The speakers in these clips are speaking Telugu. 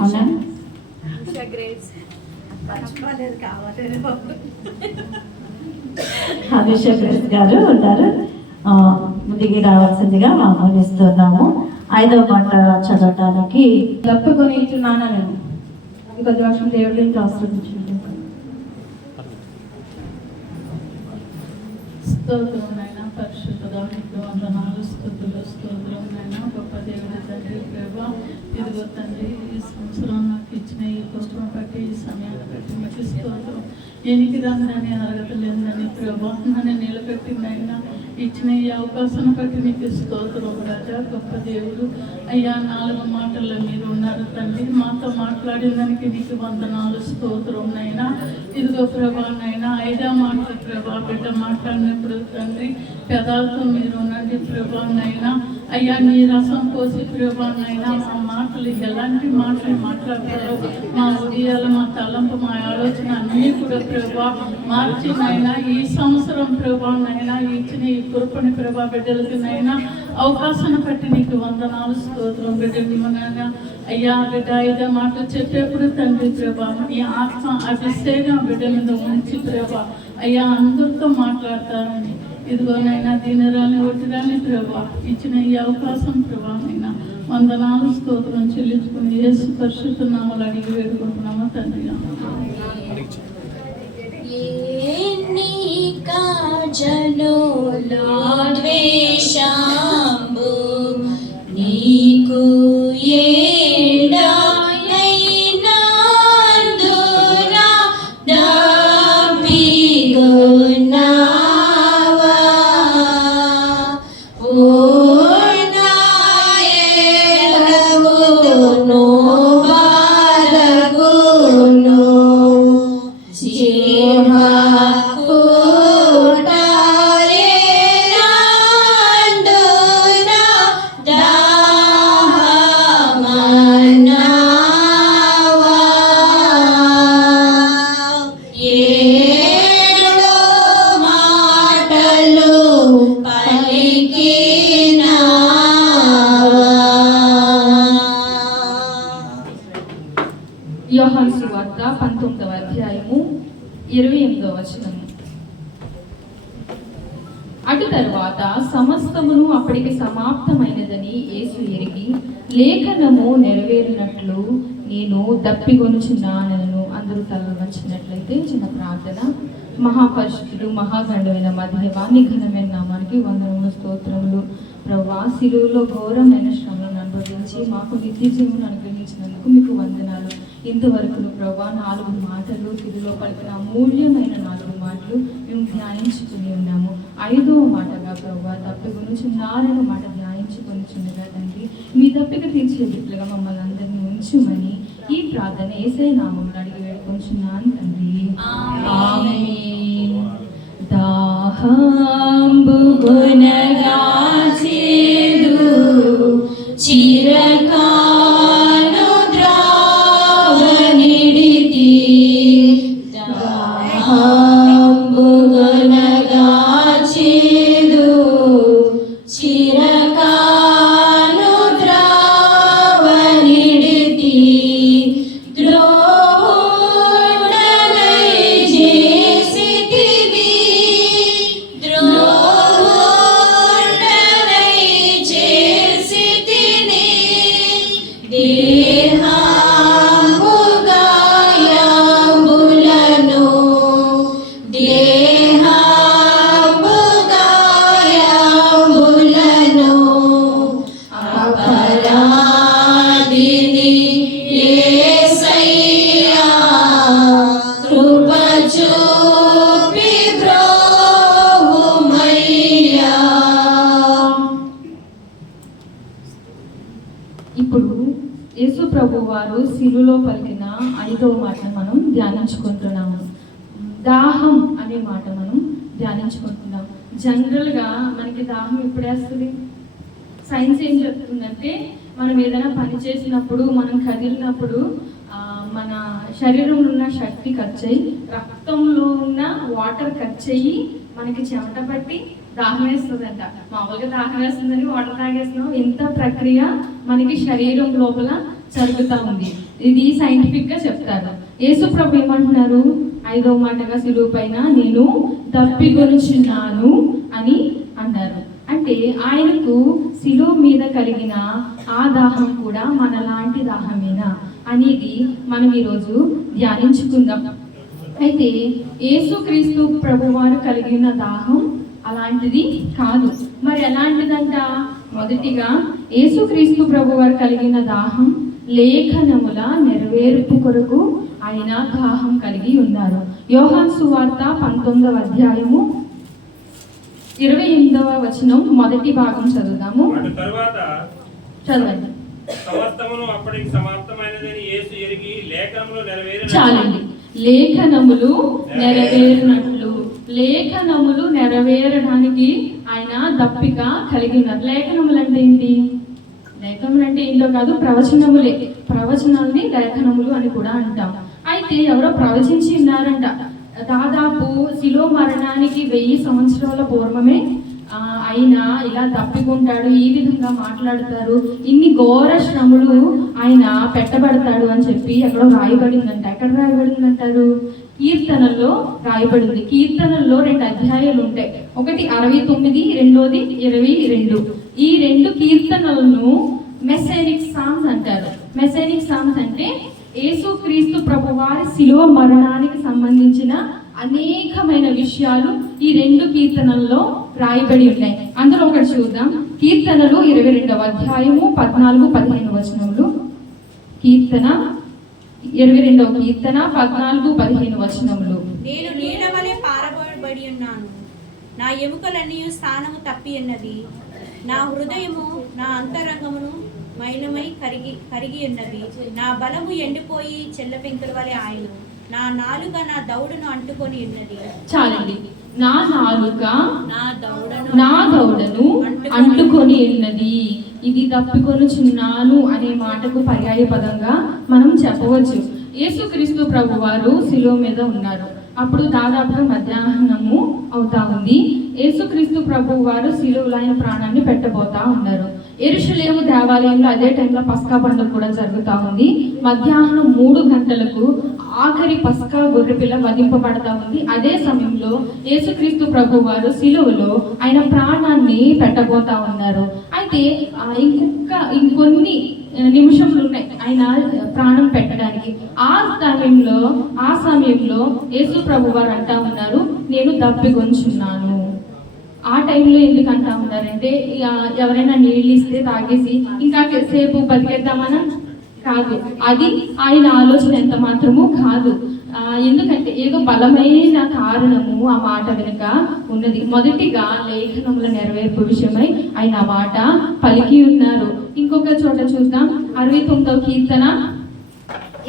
అవునా? అనుష గ్రేస్ గారు ఉంటారు, ముందుకి రావాల్సిందిగా ఆహ్వానిస్తున్నాము. 5వ మాట చదవటానికి. తప్పుకొని ఇచ్చున్నాను నేను కొద్ది వర్షం దేవుడి నుంచి ఆశ్రయించుకుంటాను. స్తోత్రం నాయన, పరిశుద్ధుడా, నీకు వందనాలు, స్తుతులు, స్తోత్రం నాయన. గొప్ప దేవుడి తండ్రి ప్రభా, ఇదిగో తండ్రి, ఈ సంవత్సరం నాకు ఇచ్చిన ఈ కృపను బట్టి, ఈ సమయాన్ని బట్టి మీకు స్తోత్రం. ఎనికి రాని అర్హత లేదని ప్రభా నన్ను నిలబెట్టినైనా ఇచ్చిన ఈ అవకాశం బట్టి నీకు స్తోత్రం రాజా. గొప్ప దేవుడు అయ్యా, 4 మాటల్లో మీరు ఉన్నారు తండ్రి. మాతో మాట్లాడిన దానికి నీకు వందనాలు, స్తోత్రం నైనా. ఇదిగో ప్రభా నైనా, 5వ మాట ప్రభా బిడ్డ మాట్లాడినప్పుడు తండ్రి పెదాలతో మీరు ఉండండి ప్రభా నైనా. అయ్యా, నీ రసం పోసి ప్రభా నైనా మా మాటలు ఎలాంటి మాటలు మాట్లాడతారో మా ఉదయాలు, మా తలంపు, మా ఆలోచన అన్నీ కూడా ప్రభా మార్చినైనా ఈ సంవత్సరం ప్రభా నైనా ఇచ్చిన ఈ కృపని ప్రభా బిడ్డలకి నైనా అవకాశాన్ని బట్టి నీకు వందనాలు, స్తోత్రం. బిడ్డలు నాయన అయ్యా, బిడ్డ 5వ మాట చెప్పేప్పుడు తండ్రి ప్రభా నీ ఆత్మ అభిషేకం బిడ్డ మీద ఉంచి ప్రభా అయ్యా అందరితో మాట్లాడతారని ఇదిగోనైనా దీనరాని ఒట్టిరాని ప్రభా ఇచ్చిన ఈ అవకాశం ప్రభా నైనా వందనాలు, స్తోత్రం చెల్లించుకుని యేసు పరిశుద్ధ నామములో అడిగి వేడుకుంటున్నాము తండ్రి. నీకు యోహాను సువార్త 19వ అధ్యాయము 28వ వచనము. అటు తరువాత సమస్తమును అప్పటికి సమాప్తమైనదని యేసు ఎరిగి లేఖనము నెరవేరినట్లు నేను దప్పికొనుచున్నానను. అందరూ తలలు వంచినట్లయితే చిన్న ప్రార్థన. మహాపరిశుద్ధుడు, మహాగండమైన మధ్యవాణి ఘనమైన నామానికి వందనములు, స్తోత్రములు. ప్రభువా, శిలువలో ఘోరమైన శ్రమలను అనుభవించి మాకు నిత్య జీవనం అనుగ్రహించినందుకు మీకు వందనాలు. ఇంతవరకు ప్రభువా 4 మాటలు శిలువలో పలికిన అమూల్యమైన 4 మాటలు మేము ధ్యానించుకుని ఉన్నాము. 5వ మాటగా ప్రభువా తప్పికొనుచున్నారని మాట ధ్యానించుకొనిచుండగా తండ్రి మీ తప్పిక తీర్చే బిడ్డలుగా మమ్మల్ని అందరినీ ఉంచుమని ఈ ప్రార్థన యేసయ్య నామములో అడిగి వేడుకొంచున్నాను తండ్రి. ఆమేన్. దాహంబు గుణగా చేదు చిరకాలు ద్రావనిడితి, దాహంబు గుణగా చేదు చిరకాలు ద్రావనిడితి, ద్రోహుడనై చేసితివి, ద్రోహుడనై చేసితిని, దేహంబు గాయములను, దేహంబు గాయములను అపరాధిని యేసయ్యా కృప చూపి బ్రోవుమయ్యా. ఇప్పుడు యేసు ప్రభు వారు శిలువలో పలికిన 5వ మాటను మనం ధ్యానించుకుంటున్నాము. దాహం అనే మాట మనం ధ్యానించుకుంటున్నాం. జనరల్గా మనకి దాహం ఎప్పుడు వేస్తుంది? సైన్స్ ఏం చెప్తుందంటే మనం ఏదైనా పని చేసినప్పుడు, మనం కదిలినప్పుడు మన శరీరంలో ఉన్న శక్తి ఖర్చు అయ్యి, రక్తంలో ఉన్న వాటర్ ఖర్చు అయ్యి మనకి చెమట పట్టి దాహం వేస్తుందంట. మామూలుగా దాహం వేస్తుందని వాటర్ తాగేస్తున్నాం. ఇంత ప్రక్రియ మనకి శరీరం లోపల జరుగుతూ ఉంది. ఇది సైంటిఫిక్గా చెప్తారు. యేసు ప్రభు ఏమంటున్నారు? 5వ మాటగా సిలువ పైన నేను దప్పిగొనుచున్నాను అని అన్నారు. అంటే ఆయనకు సిలువ మీద కలిగిన ఆ దాహం కూడా మనలాంటి దాహమేనా అనేది మనం ఈరోజు ధ్యానించుకుందాం. అయితే యేసుక్రీస్తు ప్రభువారు కలిగిన దాహం అలాంటిది కాదు. మరి ఎలాంటిదంట? మొదటిగా యేసుక్రీస్తు ప్రభువారు కలిగిన దాహం లేఖనముల నెరవేర్పు కొరకు ఆయన దాహం కలిగి ఉన్నారు. యోహాను సువార్త 19వ అధ్యాయము 28వ వచనం మొదటి భాగం చదువుదాము. చదవండి. చాలండి. లేఖనములు నెరవేరినట్లు, లేఖనములు నెరవేరడానికి ఆయన దప్పిక కలిగి ఉన్నారు. లేఖనములు అంటే ఏంటి? లేఖనములు అంటే ఏంటో కాదు, ప్రవచనములే. ప్రవచనాల్ని లేఖనములు అని కూడా అంటాం. అయితే ఎవరో ప్రవచించి ఉన్నారంట. దాదాపు శిలువ మరణానికి 1000 సంవత్సరాల పూర్వమే ఆయన ఇలా తప్పికుంటాడు, ఈ విధంగా మాట్లాడతారు, ఇన్ని ఘోర శ్రమలు ఆయన పెట్టబడతాడు అని చెప్పి ఎక్కడో రాయబడిందంట. ఎక్కడ రాయబడిందంటారు? కీర్తనల్లో రాయబడింది. కీర్తనల్లో 2 అధ్యాయాలు ఉంటాయి. ఒకటి 69, రెండోది 22. ఈ 2 కీర్తనలను మెసేనిక్ సాంగ్స్ అంటారు. మెసేనిక్ సాంగ్స్ అంటే యేసుక్రీస్తు ప్రభువారి శిలువ మరణానికి సంబంధించిన అనేకమైన విషయాలు ఈ 2 కీర్తనల్లో రాయబడి ఉన్నాయి. అందులో ఒకటి చూద్దాం. కీర్తనలు 22వ అధ్యాయము 14-15 వచనములు. కీర్తన 22వ కీర్తన 14-15 వచనములు. నేను నీళ్ళ వలె పారబోయబడి ఉన్నాను, నా ఎముకలన్నీ స్థానము తప్పి ఉన్నది, నా హృదయము నా అంతరంగమును మైనమై కరిగి ఉన్నది, నా బలము ఎండిపోయి చెల్లపెంకుల వలె ఆయన, నా నాలుక నా దౌడను అంటుకొని ఉన్నది. చాలండి. నా నాలుక నా దౌడను అంటుకొని ఉన్నది. ఇది తప్పికొనుచున్నాను అనే మాటకు పర్యాయ పదంగా మనం చెప్పవచ్చు. యేసుక్రీస్తు ప్రభు వారు శిలువ మీద ఉన్నారు. అప్పుడు దాదాపుగా మధ్యాహ్నము అవుతా ఉంది. యేసుక్రీస్తు ప్రభు వారు శిలువలో ఆయన ప్రాణాన్ని పెట్టబోతా ఉన్నారు. యెరూషలేము దేవాలయంలో అదే టైంలో పస్కా పండుగ కూడా జరుగుతూ ఉంది. మధ్యాహ్నం 3 గంటలకు ఆఖరి పస్కా గొర్రెపిల్ల వధింపబడతా ఉంది. అదే సమయంలో యేసుక్రీస్తు ప్రభు వారు శిలువలో ఆయన ప్రాణాన్ని పెట్టబోతా ఉన్నారు. అయితే ఇంకొన్ని నిమిషములు ఉన్నాయి ఆయన ప్రాణం పెట్టడానికి. ఆ సమయంలో యేసు ప్రభు వారు అంటా ఉన్నారు, నేను దప్పిగొంచున్నాను. ఆ టైంలో ఎందుకు అంటా ఉన్నారంటే ఎవరైనా నీళ్ళు ఇస్తే తాగేసి ఇంకా సేపు బతికేద్దామని కాదు. అది ఆయన ఆలోచన ఎంత మాత్రము కాదు. ఎందుకంటే ఏదో బలమైన కారణము ఆ మాట వెనుక ఉన్నది. మొదటిగా లేఖనముల నెరవేర్పు విషయమై ఆయన ఆ మాట పలికి ఉన్నారు. ఇంకొక చోట చూద్దాం. 69వ కీర్తన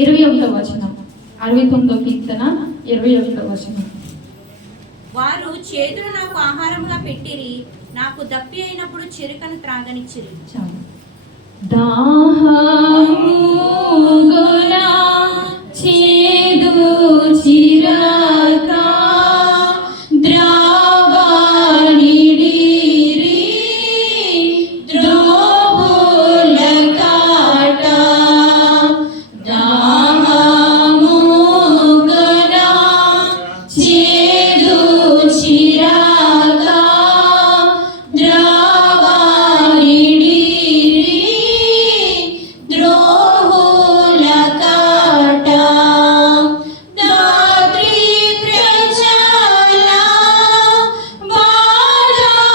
21వ వచనం. 69వ కీర్తన 21వ వచనం. వారు చేతులు నాకు ఆహారముగా పెట్టిరి, నాకు దప్పి అయినప్పుడు చెరుకను త్రాగనిచ్చిరి. చాలు. దాహముగొన చేదు చిరక ద్రావణిడిరి ద్రోహుల కాట. దాహముగొన చేదు చిరక ద్రావణిడిరి ద్రోహుల కాట. దాత్రి ప్రజల బాధకోచి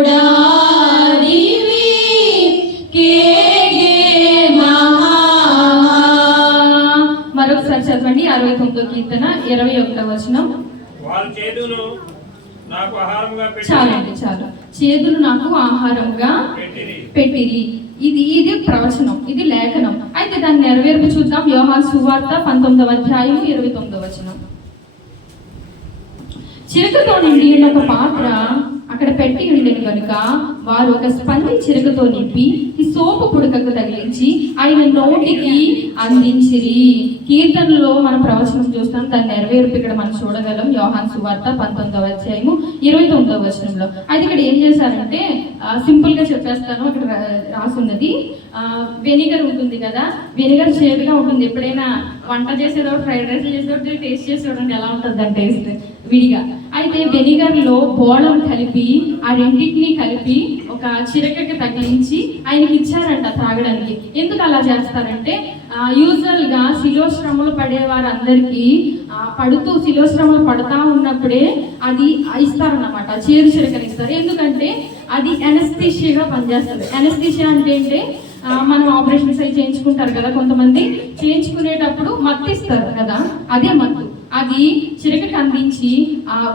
ధన్యుడాదివి కేగే మహా. మరొకసారి చదవండి. 69వ కీర్తన 21వ వచనం. చాలండి, చాలు. చేదులు నాకు ఆహారంగా పెట్టిరి. ఇది ప్రవచనం, ఇది లేఖనం. అయితే దాన్ని నెరవేర్పు చూద్దాం. యోహాను సువార్త 19వ అధ్యాయం 29వ వచనం. చిరకతో నిండి ఒక పాత్ర అక్కడ పెట్టి ఉండేది కనుక వారు ఒక స్పంజి చిరకతో నింపి ఈ సోపు పుడకకు తగిలించి ఆయన నోటికి అందించిరి. కీర్తనలో మన ప్రవచనం చూస్తాం, దాని నెరవేర్పు ఇక్కడ మనం చూడగలం. యోహాను సువార్త 19వ అధ్యాయము 29వ వచనంలో. అయితే ఇక్కడ ఏం చేశారంటే సింపుల్ గా చెప్పేస్తాను. అక్కడ రాసున్నది వెనిగర్ ఉంటుంది కదా, వెనిగర్ చేదుగా ఉంటుంది. ఎప్పుడైనా వంట చేసేటప్పుడు, ఫ్రైడ్ రైస్ చేసేటప్పుడు టేస్ట్ చేసి చూడండి ఎలా ఉంటుంది దాని టేస్ట్ విడిగా. అయితే వెనిగర్ లో బోళం కలిపి ఆ రెండింటినీ కలిపి ఒక చిరకకి తగిలించి ఆయనకి ఇచ్చారంట తాగడానికి. ఎందుకు అలా చేస్తారంటే యూజువల్ గా శిలోశ్రమలు పడే వారందరికీ పడుతూ శిలోశ్రమలు పడతా ఉన్నప్పుడే అది ఇస్తారన్నమాట, చేదు చిరకని ఇస్తారు. ఎందుకంటే అది ఎనస్థీషియాగా పనిచేస్తుంది. ఎనస్థీషియా అంటే మనం ఆపరేషన్స్ అవి చేయించుకుంటారు కదా, కొంతమంది చేయించుకునేటప్పుడు మత్తు ఇస్తారు కదా, అదే మత్తు. అది చిరకకి అందించి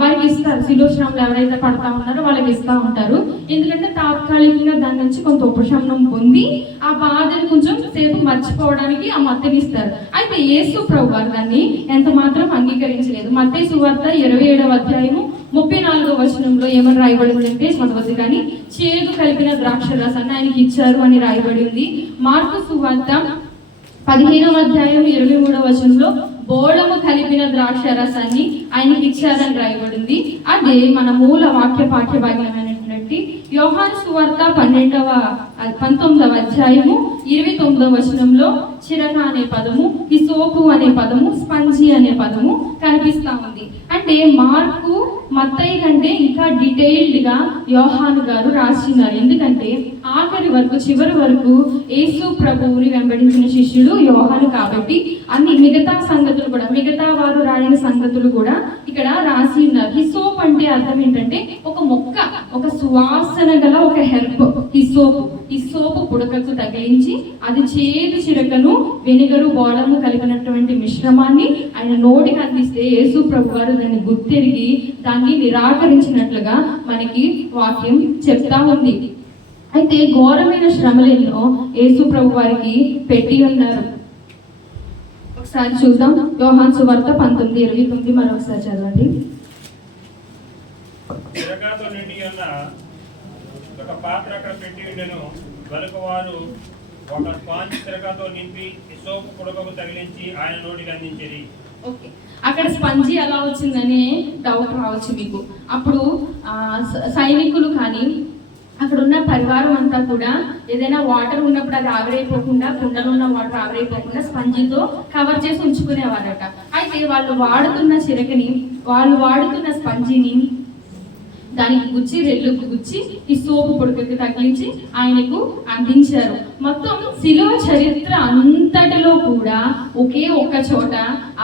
వారికి ఇస్తారు. శిలోశ్రమలు ఎవరైతే పడతా ఉన్నారో వాళ్ళకి ఇస్తూ ఉంటారు. ఎందుకంటే తాత్కాలికంగా దాని నుంచి కొంత ఉపశమనం పొంది ఆ బాధను కొంచెం సేపు మర్చిపోవడానికి ఆ మత్తుని ఇస్తారు. అయితే యేసు ప్రభు వారు దాన్ని ఎంత మాత్రం అంగీకరించలేదు. మత్తయి సువార్త 27వ అధ్యాయము 34వ వచనంలో ఏమని రాయబడి అంటే చదవద్దు కానీ చేదు కలిపిన ద్రాక్ష రసాన్ని ఆయనకి ఇచ్చారు అని రాయబడి ఉంది. మార్కు సువార్త 15వ అధ్యాయం 23వ వచనంలో బోళము కలిపిన ద్రాక్ష రసాన్ని ఆయనకి ఇచ్చారని రాయబడింది. అదే మన మూల వాక్య పాఠ్య భాగ్యమైనటువంటి యోహాను సువార్త 19వ అధ్యాయము 29వ వచనంలో చిరక అనే పదము, హిసోపు అనే పదము, స్పంజి అనే పదము కనిపిస్తా ఉంది. అంటే మార్కు మత్తయి కంటే ఇంకా డీటెయిల్డ్ గా యోహాను గారు రాసినారు. ఎందుకంటే ఆఖరి వరకు, చివరి వరకు యేసు ప్రభువుని వెంబడించిన శిష్యుడు యోహాను కాబట్టి అన్ని మిగతా సంగతులు కూడా, మిగతా వారు రాయని సంగతులు కూడా ఇక్కడ రాసి ఉన్నారు. హిసోప్ అంటే అర్థం ఏంటంటే ఒక మొక్క, ఒక సువాసన గల ఒక హెర్బ్. హిసోపు పుడకకు తగిలించి అది చేదు చిరకను వెనిగరు బోళము కలిపినటువంటి మిశ్రమాన్ని ఆయన నోటికి అందిస్తే యేసు ప్రభు వారు దాన్ని గుర్తెరిగి దాన్ని నిరాకరించినట్లుగా మనకి వాక్యం చెప్తా ఉంది. అయితే ఘోరమైన శ్రమలెన్నో యేసు ప్రభు వారికి పెట్టి ఉన్నారు. ఒకసారి చూద్దాం, యోహాను సువార్త 19:29 మరొకసారి చదవండి. చిరకతో నిండి ఉన్న ఒక పాత్ర అక్కడ పెట్టి ఉండెను. కనుక వారు ఒక స్పాంజ్ చిరకతో నింపి హిసోపు పుడకకు తగిలించి ఆయన నోటికి అందించేది. ఓకే, అక్కడ స్పంజి ఎలా వచ్చిందనే డౌట్ రావచ్చు మీకు. అప్పుడు సైనికులు కానీ అక్కడ ఉన్న పరివారం అంతా కూడా ఏదైనా వాటర్ ఉన్నప్పుడు అది ఆవిరైపోకుండా, కుండలో ఉన్న వాటర్ ఆవిరైపోకుండా స్పంజితో కవర్ చేసి ఉంచుకునేవారట. అయితే వాళ్ళు వాడుతున్న స్పంజిని దానికి గుచ్చి, రెల్లుకు గుచ్చి ఈ సోపు పొడుగుకి తగిలించి ఆయనకు అందించారు. మొత్తం శిలువ చరిత్ర అంతటిలో కూడా ఒకే ఒక్క చోట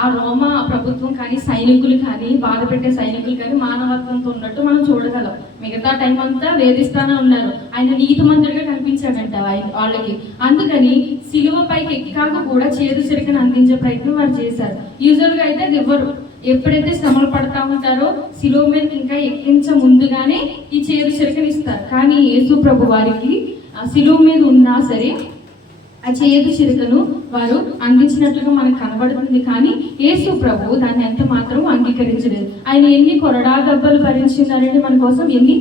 ఆ రోమా ప్రభుత్వం కానీ, సైనికులు కానీ, బాధ పెట్టే సైనికులు కానీ మానవత్వంతో ఉన్నట్టు మనం చూడగలం. మిగతా టైం అంతా వేధిస్తానే ఉన్నారు. ఆయన నీతిమంతుడిగా కనిపించాడంట వాళ్ళకి. అందుకని శిలువ పైకి ఎక్కాక కూడా చేదు చిరకను అందించే ప్రయత్నం వారు చేశారు. యూజువల్గా అయితే అది ఎవరు ఎప్పుడైతే శ్రమలు పడతా ఉంటారో శిలువ మీదకి ఇంకా ఎక్కించ ముందుగానే ఈ చేదు చిరకని ఇస్తారు. కానీ యేసు ప్రభు వారికి శిలువ మీద ఉన్నా సరే ఆ చేదు చిరకను వారు అందించినట్లుగా మనకు కనబడుతుంది. కానీ యేసు ప్రభు దాన్ని ఎంత మాత్రం అంగీకరించలేదు. ఆయన ఎన్ని కొరడా దెబ్బలు భరించినారంటే మన కోసం, ఎన్ని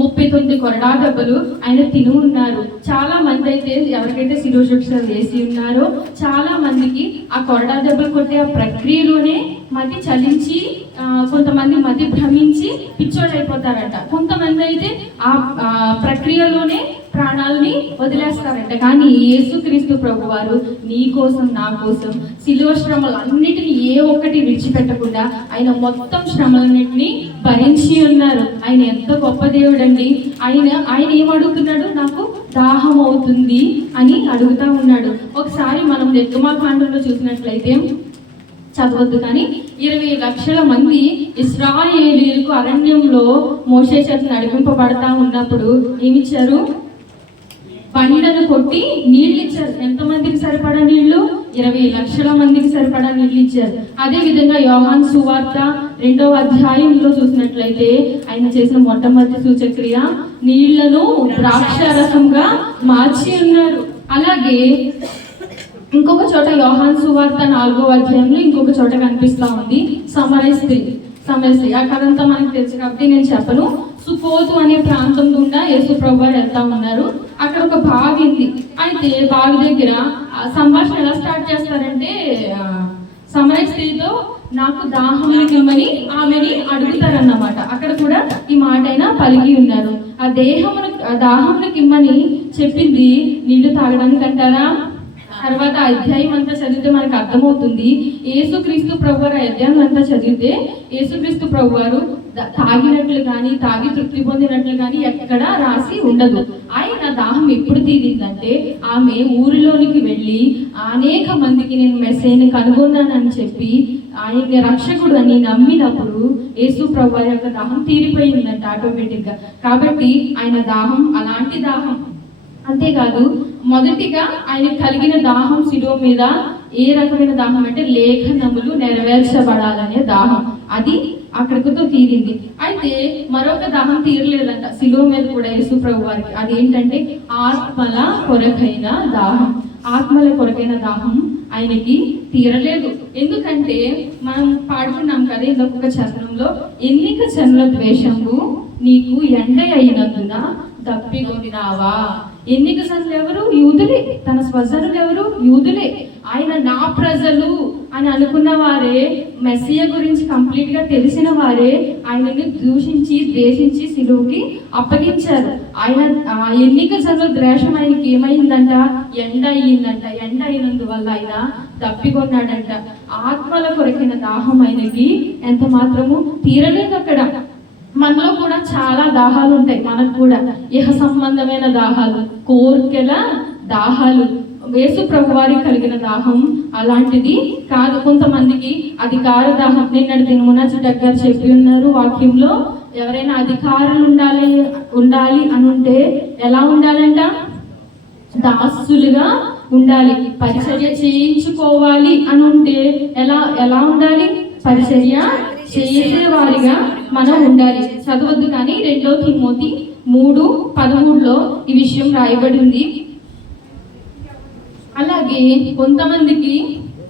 39 కొరడా దెబ్బలు ఆయన తిని ఉన్నారు. చాలా మంది అయితే ఎవరికైతే శిరోశిక్షలు వేసి ఉన్నారో చాలా మందికి ఆ కొరడా దెబ్బలు కొట్టే ఆ ప్రక్రియలోనే మతి చలించి, కొంతమంది మతి భ్రమించి పిచ్చోళ్ళు అయిపోతారట. కొంతమంది అయితే ఆ ప్రక్రియలోనే ప్రాణాలని వదిలేస్తారంట. కానీ యేసుక్రీస్తు ప్రభు వారు నీ కోసం, నా కోసం శిలువ శ్రమలన్నిటిని ఏ ఒక్కటి విడిచిపెట్టకుండా ఆయన మొత్తం శ్రమలన్నిటిని భరించి ఉన్నారు. ఆయన ఎంత గొప్ప దేవుడండి. ఆయన ఏమడుగుతున్నాడు? నాకు దాహం అవుతుంది అని అడుగుతా ఉన్నాడు. ఒకసారి మనం నిర్గమాకాండంలో చూసినట్లయితే, చదవద్దు కానీ 20 లక్షల మంది ఇశ్రాయేలీయులకు అరణ్యంలో మోషే చేత నడిపింపబడతా ఉన్నప్పుడు ఏమిచ్చారు? బండను కొట్టి నీళ్ళు ఇచ్చారు. ఎంతమందికి సరిపడా నీళ్లు? 20 లక్షల మందికి సరిపడా నీళ్ళు ఇచ్చారు. అదే విధంగా యోహాను సువార్త 2వ అధ్యాయంలో చూసినట్లయితే ఆయన చేసిన మొట్టమొదటి సూచక్రియ నీళ్లను ద్రాక్షారసంగా మార్చి ఉన్నారు. అలాగే ఇంకొక చోట యోహాను సువార్త 4వ అధ్యాయంలో ఇంకొక చోట కనిపిస్తా ఉంది సమరయ సమస్య. ఆ కథ అంతా మనకు తెలుసు కాబట్టి నేను చెప్పను. సుకోతు అనే ప్రాంతం గుండా యేసు ప్రభువారు వెళ్తా ఉన్నారు. అక్కడ ఒక బావి ఉంది. అయితే బావి దగ్గర సంభాషణ ఎలా స్టార్ట్ చేస్తారంటే సమరయ స్త్రీతో నాకు దాహమునికి ఇమ్మని ఆమెని అడుగుతారన్నమాట. అక్కడ కూడా ఈ మాట అయినా పలికి ఉన్నారు. ఆ దాహమునికి ఇమ్మని చెప్పింది నీళ్లు తాగడానికి అంటారా? తర్వాత అధ్యాయం అంతా చదివితే మనకు అర్థమవుతుంది. యేసుక్రీస్తు ప్రభువారు అధ్యాయం అంతా చదివితే యేసుక్రీస్తు ప్రభువారు తాగినట్లు కానీ తాగి తృప్తి పొందినట్లు కానీ ఎక్కడా రాసి ఉండదు. ఆయన దాహం ఎప్పుడు తీరిందంటే ఆమె ఊరిలోనికి వెళ్ళి అనేక మందికి నేను మెస్సీని కనుగొన్నానని చెప్పి ఆయన రక్షకుడు అని నమ్మినప్పుడు యేసు ప్రభువారి యొక్క దాహం తీరిపోయిందంట ఆటోమేటిక్గా. కాబట్టి ఆయన దాహం అలాంటి దాహం. అంతేకాదు మొదటిగా ఆయన కలిగిన దాహం శిలువ మీద ఏ రకమైన దాహం అంటే లేఖనములు నెరవేర్చబడాలనే దాహం. అది అక్కడితో తీరింది. అయితే మరొక దాహం తీరలేదంట శిలువ మీద కూడా యేసు ప్రభు వారికి. అదేంటంటే ఆత్మల కొరకైన దాహం. ఆత్మల కొరకైన దాహం ఆయనకి తీరలేదు. ఎందుకంటే మనం పాడుకున్నాం కదా ఇంకొక చరణంలో, ఎన్నిక జనుల ద్వేషము నీకు ఎండ అయినందున తప్పికొనినావా. ఎన్నిక జనులు ఎవరు? యూదులే. తన స్వజనులు ఎవరు? యూదులే. ఆయన నా ప్రజలు అని అనుకున్న వారే, మెస్సియా గురించి కంప్లీట్ గా తెలిసిన వారే ఆయనని దూషించి ద్వేషించి సిలువకి అప్పగించారు. ఆయన ఎన్నిక జనుల ద్వేషం ఆయనకి ఏమైందంట? ఎండ అయ్యిందంట. ఎండ అయినందువల్ల ఆయన తప్పికొన్నాడంట. ఆత్మల కొరకైన దాహం ఆయనకి ఎంత మాత్రము తీరలేదు. అక్కడ మనలో కూడా చాలా దాహాలు ఉంటాయి. మనకు కూడా ఇహ సంబంధమైన దాహాలు, కోర్కెల దాహాలు. యేసు ప్రభు వారికి కలిగిన దాహం అలాంటిది కాదు. కొంతమందికి అధికార దాహం. నిన్నటి దినమున చిట్టక్ గారు చెప్పి ఉన్నారు వాక్యంలో, ఎవరైనా అధికారులు ఉండాలి అని ఉంటే ఎలా ఉండాలంట? దాసులుగా ఉండాలి. పరిచర్య చేయించుకోవాలి అని ఉంటే ఎలా ఉండాలి? పరిచర్య చేసేవారిగా మనం ఉండాలి. చదవద్దు కానీ 2 తిమోతి 3:13 ఈ విషయం రాయబడి ఉంది. అలాగే కొంతమందికి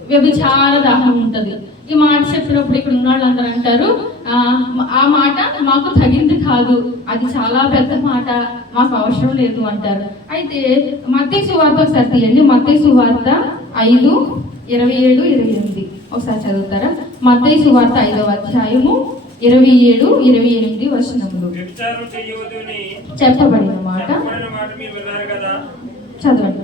వ్యభిచార దాహం ఉంటుంది. ఈ మాట చెప్పినప్పుడు ఇక్కడ ఉన్న వాళ్ళందరూ అంటారు, ఆ మాట మాకు తగింది కాదు, అది చాలా పెద్ద మాట, మాకు అవసరం లేదు అంటారు. అయితే మత్తయి సువార్త ఒకసారి తీయండి. మత్తయి సువార్త 5:27-28 ఒకసారి చదువుతారా? మత్తయి సువార్త 5వ అధ్యాయము 27-28 వచనములు చెప్పబడిన మాట చదవండి.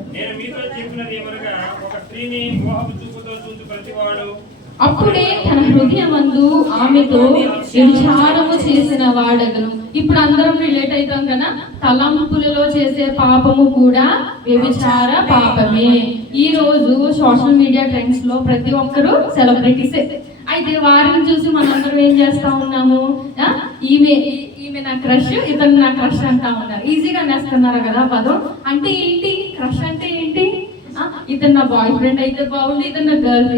అప్పుడే తన హృదయమందు ఆమెతో వ్యభిచారము చేసిన వాడగను. ఇప్పుడు అందరం రిలేట్ అవుతాం కదా, తలంపులలో చేసే పాపము కూడా వ్యభిచార పాపమే. ఈ రోజు సోషల్ మీడియా ట్రెండ్స్ లో ప్రతి ఒక్కరు సెలబ్రిటీసే. అయితే వారిని చూసి మనందరం ఏం చేస్తా ఉన్నాము? ఈమె నా క్రష్, ఇతను నా క్రష్ అంటా ఉన్నారు. ఈజీగా నేస్తున్నారు కదా పదం. అంటే ఏంటి? క్రష్ అంటే ఏంటి? ఇతను నా బాయ్ ఫ్రెండ్ అయితే బాగుండు, ఇతను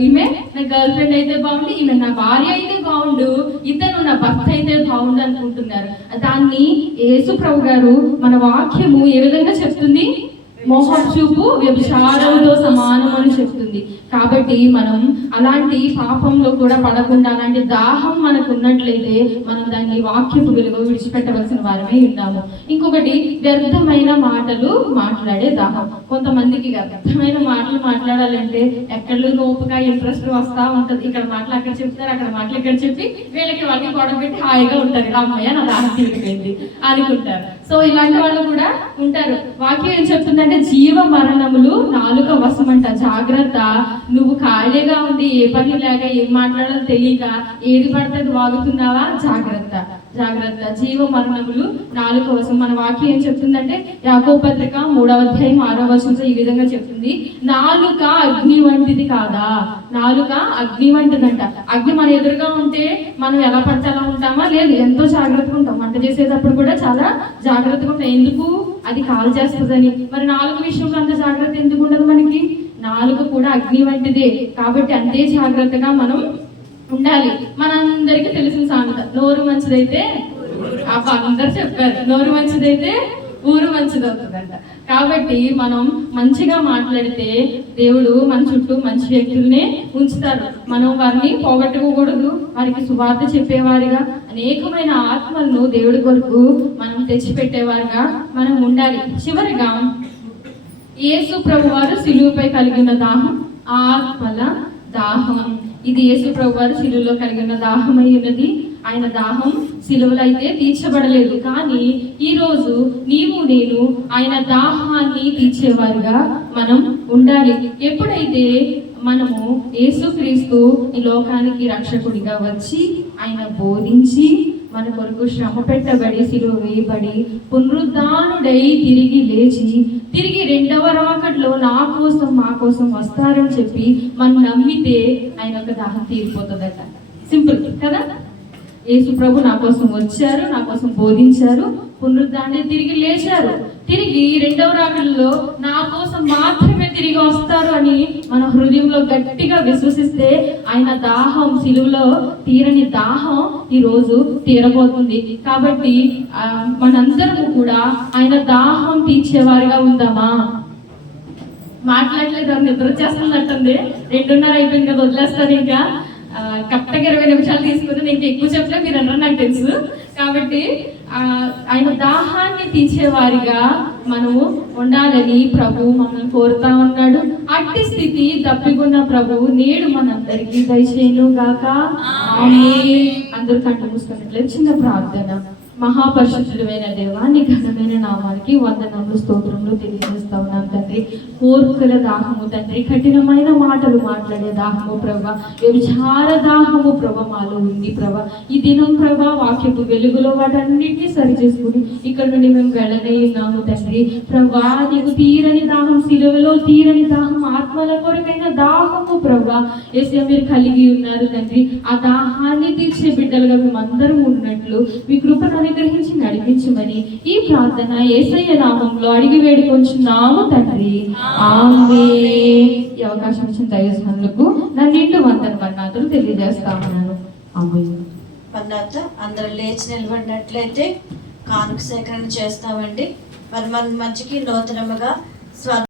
ఈమె నా గర్ల్ ఫ్రెండ్ అయితే బాగుండు, ఈమె నా భార్య అయితే బాగుండు, ఇతను నా భర్త అయితే బాగుండు అనుకుంటున్నారు. దాన్ని యేసు ప్రభు గారు మన వాక్యము ఏ విధంగా చెప్తుంది? మోహం చూపు వ్యభిచారంతో సమానం అని చెప్తుంది. కాబట్టి మనం అలాంటి పాపంలో కూడా పడకుండా, అలాంటి దాహం మనకు ఉన్నట్లయితే మనం దాన్ని వాక్యపు వెలుగు విడిచిపెట్టవలసిన వారమే ఉన్నాము. ఇంకొకటి వ్యర్థమైన మాటలు మాట్లాడే దాహం. కొంతమందికి వ్యర్థమైన మాటలు మాట్లాడాలంటే ఎక్కడ నోపుగా ఇంట్రెస్ట్ వస్తూ ఉంటుంది. ఇక్కడ మాటలు అక్కడ చెప్తారు, అక్కడ మాటలు ఇక్కడ చెప్పి వీళ్ళకి వాళ్ళకి గొడవ పెట్టి హాయిగా ఉంటారు. అమ్మయ్య నా దాహం తీరిపోయింది అనుకుంటారు. సో ఇలాంటి వాళ్ళు కూడా ఉంటారు. వాక్యం ఏం చెప్తుందంటే జీవ మరణములు నాలుక వశమంట. జాగ్రత్త. నువ్వు ఖాళీగా ఉండి ఏ పని లేక ఏం మాట్లాడాలో తెలియక ఏది పడితే వాగుతున్నావా? జాగ్రత్త జాగ్రత్త. జీవ మరణములు నాలుక వశం. మన వాక్యం ఏం చెప్తుందంటే యాకోబు పత్రిక 3వ అధ్యాయం 6వ వచనంలో ఈ విధంగా చెప్తుంది, నాలుక అగ్ని వంటిది కాదా? నాలుక అగ్ని వంటిదంట. అగ్ని మన ఎదురుగా ఉంటే మనం ఎలా పడితే అలా ఉంటామా? లేదు, ఎంతో జాగ్రత్తగా ఉంటాం. వంట చేసేటప్పుడు కూడా చాలా జాగ్రత్తగా ఉంటాం. ఎందుకు? అది కాల్ చేస్తుందని. మరి నాలుగు విషయంలో అంత జాగ్రత్త ఎందుకు ఉండదు మనకి? నాలుక కూడా అగ్ని వంటిదే. కాబట్టి అంతే జాగ్రత్తగా మనం ఉండాలి. మనందరికీ తెలిసిన సామెత, నోరు మంచిదైతే అందరు చెప్పారు, నోరు మంచిదైతే ఊరు మంచిదవుతుందంట. కాబట్టి మనం మంచిగా మాట్లాడితే దేవుడు మన చుట్టూ మంచి వ్యక్తుల్నే ఉంచుతారు. మనం వారిని పోగొట్టుకోకూడదు. వారికి సువార్త చెప్పేవారిగా, అనేకమైన ఆత్మలను దేవుడి కొరకు మనం తెచ్చిపెట్టేవారుగా మనం ఉండాలి. చివరిగా యేసు ప్రభు వారు సిలువపై కలిగిన దాహం, ఆత్మల దాహం. ఇది యేసు ప్రభు వారు సిలువలో కలిగిన దాహమై ఉన్నది. ఆయన దాహం సిలువలో అయితే తీర్చబడలేదు, కానీ ఈ రోజు నీవు నేను ఆయన దాహాన్ని తీర్చేవారుగా మనం ఉండాలి. ఎప్పుడైతే మనము యేసుక్రీస్తు ఈ లోకానికి రక్షకుడిగా వచ్చి ఆయన బోధించి మన కొరకు శ్రమ పెట్టబడి సిలువ వేయబడి పునరుద్ధానుడై తిరిగి లేచి తిరిగి రెండవ రాకడలో నా కోసం మా కోసం వస్తారని చెప్పి మనం నమ్మితే ఆయన ఒక దాహం తీరిపోతుందట. సింపుల్ కదా. యేసు ప్రభు నా కోసం వచ్చారు, నా కోసం బోధించారు, పునరుద్ధాన్ని తిరిగి లేచారు, తిరిగి రెండవ రాకడలో నా కోసం మాత్రమే తిరిగి వస్తారు అని మన హృదయంలో గట్టిగా విశ్వసిస్తే ఆయన దాహం, సిలువలో తీరని దాహం ఈ రోజు తీరబోతుంది. కాబట్టి మనందరము కూడా ఆయన దాహం తీర్చేవారిగా ఉందామా? మాట్లాడలేదు, నిద్ర వచ్చేస్తున్నట్టుంది. 2:30 అయిపోయింది కదా, వదిలేస్తారు. ఇంకా కరెక్ట్గా 20 నిమిషాలు తీసుకుని నేను ఎక్కువ చెప్పలే, మీరు అన్నారు నాకు తెలుసు. కాబట్టి ఆయన దాహాన్ని తీర్చేవారిగా మనము ఉండాలని ప్రభు మనల్ని కోరుతా ఉన్నాడు. అట్టి స్థితి తప్పికున్న ప్రభువు నేడు మనందరికీ దయచేయును గాక. ఆమేన్. అందరూ కళ్ళు మూసుకున్నట్లయితే చిన్న ప్రార్థన. మహాపరిశుద్ధుడైన దేవా, నీ ఘనమైన నామానికి వందనములు, స్తోత్రములు తెలియజేస్తా ఉన్నాం తండ్రి. కోర్కుల దాహము తండ్రి, కఠినమైన మాటలు మాట్లాడే దాహము ప్రభా, వ్యభిచార దాహము ప్రభా మాలో ఉంది ప్రభా. ఈ దినం ప్రభా వాక్యపు వెలుగులో వాటన్నిటినీ సరి చేసుకుని ఇక్కడ నుండి మేము వెళ్ళనయ్యున్నాము తండ్రి. ప్రభా నీకు తీరని దాహం, సిలువలో తీరని దాహం, ఆత్మల కొరకైన దాహము ప్రభా యేసయ్య మీరు కలిగి ఉన్నారు తండ్రి. ఆ దాహాన్ని తీర్చే బిడ్డలుగా మేము అందరం ఉన్నట్లు మీ కృపను గ్రహించి నడిపించమని ఈ ప్రార్థన యేసయ్య నామంలో అడిగి వేడుకొంచున్నాము తండ్రి. ఆమేన్. ఈ అవకాశం ఇచ్చిన దైవజనులకు నా నిండు వందనాలు తెలియజేస్తా ఉన్నాను. ఆమేన్. పన్నాత అందరూ లేచి నిలబడినట్లయితే కానుక సేకరణ చేస్తామండి. మరి మన మంచికి నూతనముగా